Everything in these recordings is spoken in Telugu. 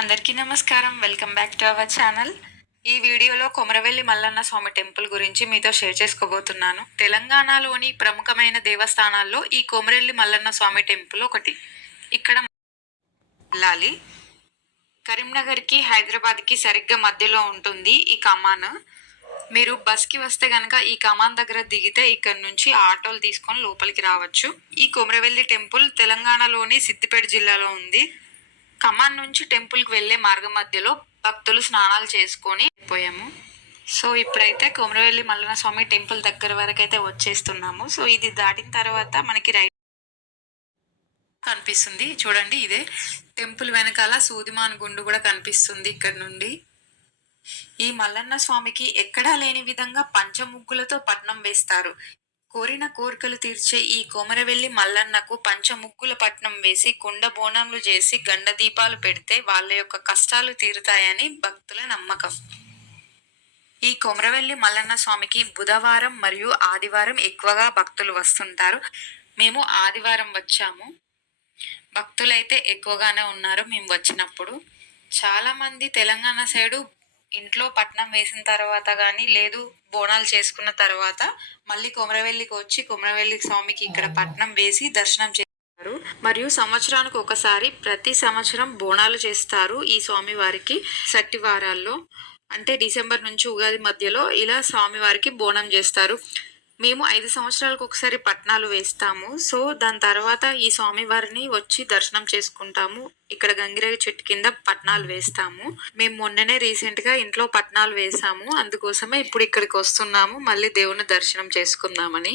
అందరికీ నమస్కారం. Welcome back to our channel. ఈ వీడియోలో కొమరవెల్లి మల్లన్న స్వామి టెంపుల్ గురించి మీతో షేర్ చేసుకోబోతున్నాను. తెలంగాణలోని ప్రముఖమైన దేవస్థానాల్లో ఈ కొమరవెల్లి మల్లన్న స్వామి టెంపుల్ ఒకటి. ఇక్కడ వెళ్ళాలి. కరీంనగర్కి హైదరాబాద్కి సరిగ్గా మధ్యలో ఉంటుంది ఈ కమాన్. మీరు బస్కి వస్తే కనుక ఈ కమాన్ దగ్గర దిగితే ఇక్కడ నుంచి ఆటోలు తీసుకొని లోపలికి రావచ్చు. ఈ కొమరవెల్లి టెంపుల్ తెలంగాణలోని సిద్దిపేట జిల్లాలో ఉంది. కమాన్ నుంచి టెంపుల్కి వెళ్ళే మార్గం మధ్యలో భక్తులు స్నానాలు చేసుకొని పోయాము. సో ఇప్పుడైతే కొమరవెల్లి మల్లన్న స్వామి టెంపుల్ దగ్గర వరకు అయితే వచ్చేస్తున్నాము. సో ఇది దాటిన తర్వాత మనకి రైట్ కనిపిస్తుంది చూడండి. ఇదే టెంపుల్ వెనకాల సూదిమాన్ గుండు కూడా కనిపిస్తుంది ఇక్కడ నుండి. ఈ మల్లన్న స్వామికి ఎక్కడా లేని విధంగా పంచముగ్గులతో పట్నం వేస్తారు. కోరిన కోరికలు తీర్చే ఈ కొమరవెల్లి మల్లన్నకు పంచముగ్గుల పట్నం వేసి కుండ బోనంలు చేసి గండ దీపాలు పెడితే వాళ్ళ యొక్క కష్టాలు తీరుతాయని భక్తుల నమ్మకం. ఈ కొమరవెల్లి మల్లన్న స్వామికి బుధవారం మరియు ఆదివారం ఎక్కువగా భక్తులు వస్తుంటారు. మేము ఆదివారం వచ్చాము. భక్తులైతే ఎక్కువగానే ఉన్నారు మేము వచ్చినప్పుడు. చాలా మంది తెలంగాణ సైడు ఇంట్లో పట్నం వేసిన తర్వాత కానీ లేదు బోనాలు చేసుకున్న తర్వాత మళ్ళీ కొమరవెల్లికి వచ్చి కొమరవెల్లి స్వామికి ఇక్కడ పట్నం వేసి దర్శనం చేస్తారు. మరియు సంవత్సరానికి ఒకసారి ప్రతి సంవత్సరం బోనాలు చేస్తారు ఈ స్వామి వారికి సట్టివారాల్లో. అంటే డిసెంబర్ నుంచి ఉగాది మధ్యలో ఇలా స్వామివారికి బోనం చేస్తారు. మేము 5 సంవత్సరాలకు ఒకసారి పట్నాలు వేస్తాము. సో దాని తర్వాత ఈ స్వామివారిని వచ్చి దర్శనం చేసుకుంటాము. ఇక్కడ గంగిరేగి చెట్టు కింద పట్నాలు వేస్తాము. మేము మొన్ననే రీసెంట్గా ఇంట్లో పట్నాలు వేసాము. అందుకోసమే ఇప్పుడు ఇక్కడికి వస్తున్నాము మళ్ళీ దేవుని దర్శనం చేసుకుందామని.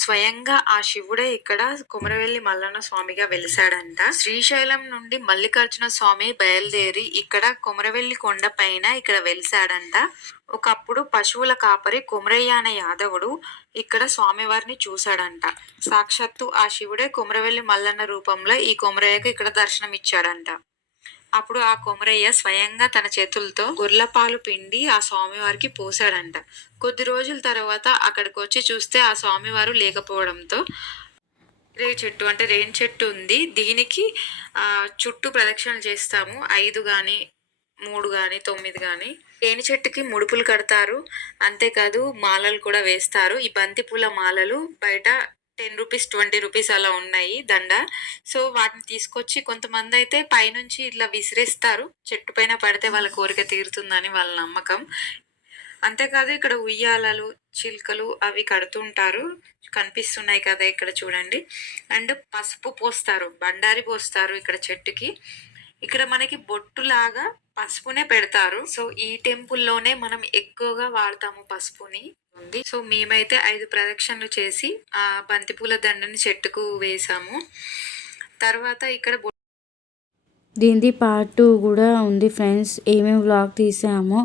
స్వయంగా ఆ శివుడే ఇక్కడ కొమరవెల్లి మల్లన్న స్వామిగా వెలిసాడంట. శ్రీశైలం నుండి మల్లికార్జున స్వామి బయలుదేరి ఇక్కడ కొమరవెల్లి కొండ పైన ఇక్కడ వెలిసాడంట. ఒకప్పుడు పశువుల కాపరి కొమరయ్య అనే యాదవుడు ఇక్కడ స్వామివారిని చూశాడంట. సాక్షాత్తు ఆ శివుడే కొమరవెల్లి మల్లన్న రూపంలో ఈ కొమరయ్యకు ఇక్కడ దర్శనం ఇచ్చాడంట. అప్పుడు ఆ కొమరయ్య స్వయంగా తన చేతులతో గొర్రెపాలు పిండి ఆ స్వామివారికి పోసాడంట. కొద్ది రోజుల తర్వాత అక్కడికి వచ్చి చూస్తే ఆ స్వామివారు లేకపోవడంతో చెట్టు అంటే రేణి చెట్టు ఉంది. దీనికి చుట్టూ ప్రదక్షిణలు చేస్తాము. 5 కానీ 3 కానీ 9 కానీ. రేణి చెట్టుకి ముడుపులు కడతారు. అంతేకాదు మాలలు కూడా వేస్తారు. ఈ బంతిపూల మాలలు బయట 10 రూపీస్ 20 రూపీస్ అలా ఉన్నాయి దండ. సో వాటిని తీసుకొచ్చి కొంతమంది అయితే పైనుంచి ఇట్లా విసిరేస్తారు. చెట్టు పైన పడితే వాళ్ళ కోరిక తీరుతుందని వాళ్ళ నమ్మకం. అంతేకాదు ఇక్కడ ఉయ్యాలలు చిలుకలు అవి కడుతుంటారు. కనిపిస్తున్నాయి కదా ఇక్కడ చూడండి. అండ్ పసుపు పోస్తారు, బండారి పోస్తారు ఇక్కడ చెట్టుకి. ఇక్కడ మనకి బొట్టులాగా పసుపునే పెడతారు. సో ఈ టెంపుల్లోనే మనం ఎక్కువగా వాడతాము పసుపుని. సో మేమైతే 5 ప్రదక్షిణలు చేసి ఆ బంతిపూల దండని చెట్టుకు వేసాము. తర్వాత ఇక్కడ దీనిది పార్ట్ 2 కూడా ఉంది ఫ్రెండ్స్. ఏమేమి వ్లాగ్ తీసామో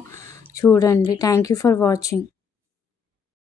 చూడండి. Thank you for watching.